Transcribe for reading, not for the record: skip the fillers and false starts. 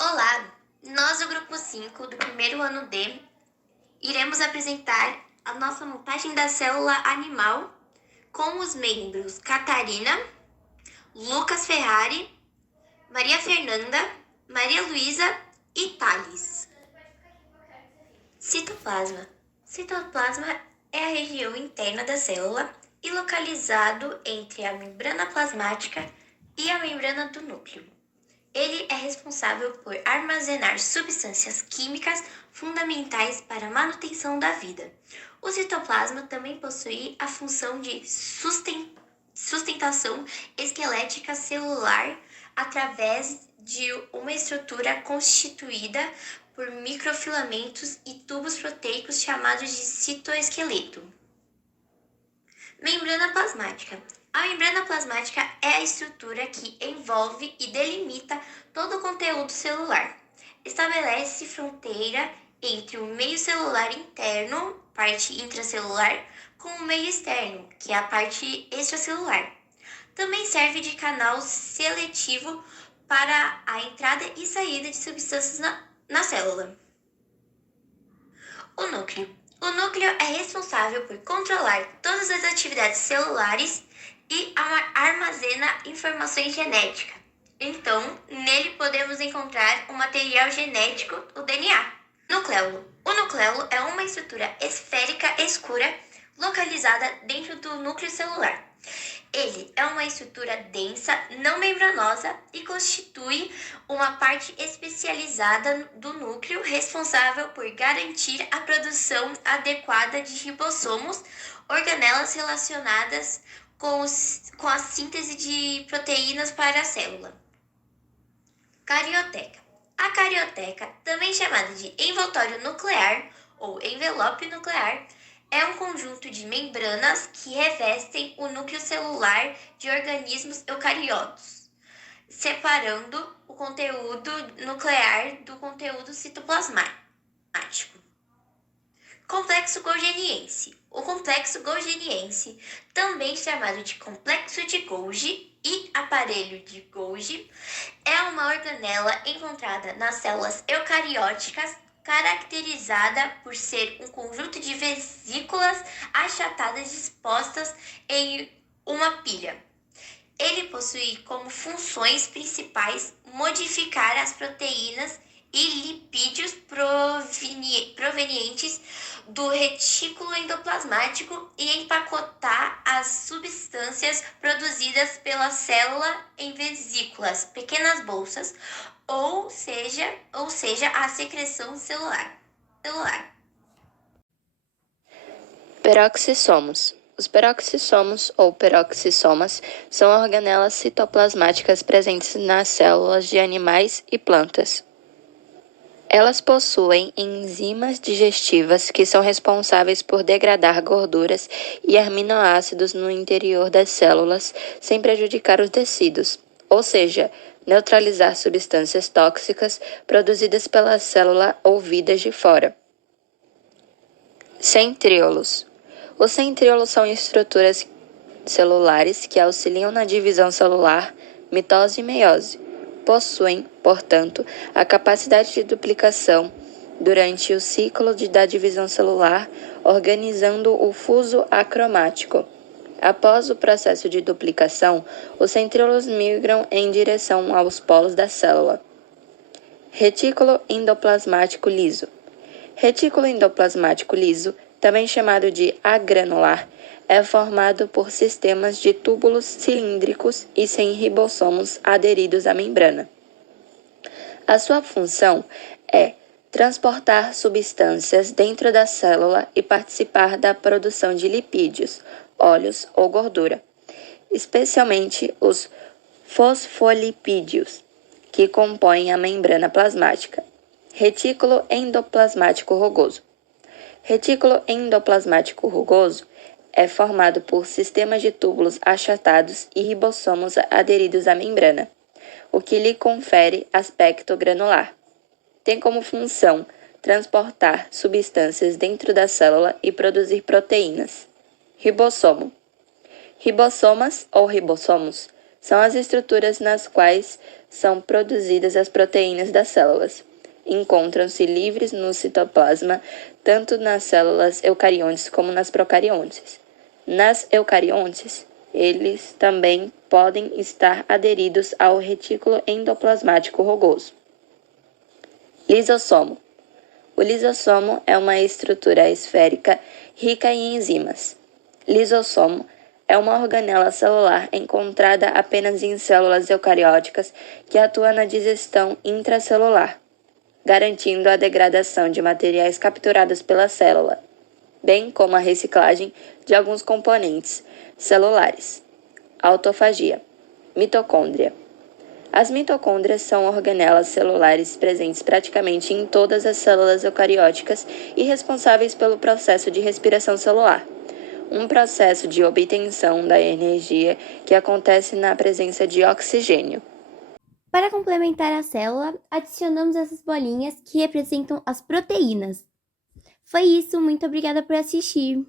Olá! Nós do grupo 5 do primeiro ano D iremos apresentar a nossa montagem da célula animal com os membros Catarina, Lucas Ferrari, Maria Fernanda, Maria Luísa e Thales. Citoplasma. Citoplasma é a região interna da célula e localizado entre a membrana plasmática e a membrana do núcleo. Ele é responsável por armazenar substâncias químicas fundamentais para a manutenção da vida. O citoplasma também possui a função de sustentação esquelética celular através de uma estrutura constituída por microfilamentos e tubos proteicos chamados de citoesqueleto. Membrana plasmática. A membrana plasmática é a estrutura que envolve e delimita todo o conteúdo celular. Estabelece fronteira entre o meio celular interno, parte intracelular, com o meio externo, que é a parte extracelular. Também serve de canal seletivo para a entrada e saída de substâncias na célula. O núcleo. O núcleo é responsável por controlar todas as atividades celulares e armazena informações genéticas. Então, nele podemos encontrar o material genético, o DNA. Nucleolo. O nucleolo é uma estrutura esférica escura localizada dentro do núcleo celular. Ele é uma estrutura densa, não membranosa e constitui uma parte especializada do núcleo responsável por garantir a produção adequada de ribossomos, organelas relacionadas com a síntese de proteínas para a célula. Carioteca. A carioteca, também chamada de envoltório nuclear ou envelope nuclear, é um conjunto de membranas que revestem o núcleo celular de organismos eucariotos, separando o conteúdo nuclear do conteúdo citoplasmático. Complexo golgiense. O complexo golgiense, também chamado de complexo de Golgi e aparelho de Golgi, é uma organela encontrada nas células eucarióticas, caracterizada por ser um conjunto de vesículas achatadas dispostas em uma pilha. Ele possui como funções principais modificar as proteínas e lipídios provenientes do retículo endoplasmático e empacotar as substâncias produzidas pela célula em vesículas, pequenas bolsas, ou seja, a secreção celular. Peroxissomos. Os peroxissomos ou peroxissomas são organelas citoplasmáticas presentes nas células de animais e plantas. Elas possuem enzimas digestivas que são responsáveis por degradar gorduras e aminoácidos no interior das células sem prejudicar os tecidos, ou seja, neutralizar substâncias tóxicas produzidas pela célula ou vindas de fora. Centríolos. Os centríolos são estruturas celulares que auxiliam na divisão celular, mitose e meiose. Possuem, portanto, a capacidade de duplicação durante o ciclo da divisão celular, organizando o fuso acromático. Após o processo de duplicação, os centríolos migram em direção aos polos da célula. Retículo endoplasmático liso. Retículo endoplasmático liso, também chamado de agranular, é formado por sistemas de túbulos cilíndricos e sem ribossomos aderidos à membrana. A sua função é transportar substâncias dentro da célula e participar da produção de lipídios, óleos ou gordura, especialmente os fosfolipídios, que compõem a membrana plasmática. Retículo endoplasmático rugoso. Retículo endoplasmático rugoso é formado por sistemas de túbulos achatados e ribossomos aderidos à membrana, o que lhe confere aspecto granular. Tem como função transportar substâncias dentro da célula e produzir proteínas. Ribossomo. Ribossomas ou ribossomos são as estruturas nas quais são produzidas as proteínas das células. Encontram-se livres no citoplasma, tanto nas células eucariontes como nas procariontes. Nas eucariontes, eles também podem estar aderidos ao retículo endoplasmático rugoso. Lisossomo. O lisossomo é uma estrutura esférica rica em enzimas. Lisossomo é uma organela celular encontrada apenas em células eucarióticas que atua na digestão intracelular, garantindo a degradação de materiais capturados pela célula, bem como a reciclagem de alguns componentes celulares. Autofagia. Mitocôndria. As mitocôndrias são organelas celulares presentes praticamente em todas as células eucarióticas e responsáveis pelo processo de respiração celular, um processo de obtenção da energia que acontece na presença de oxigênio. Para complementar a célula, adicionamos essas bolinhas que representam as proteínas. Foi isso, muito obrigada por assistir!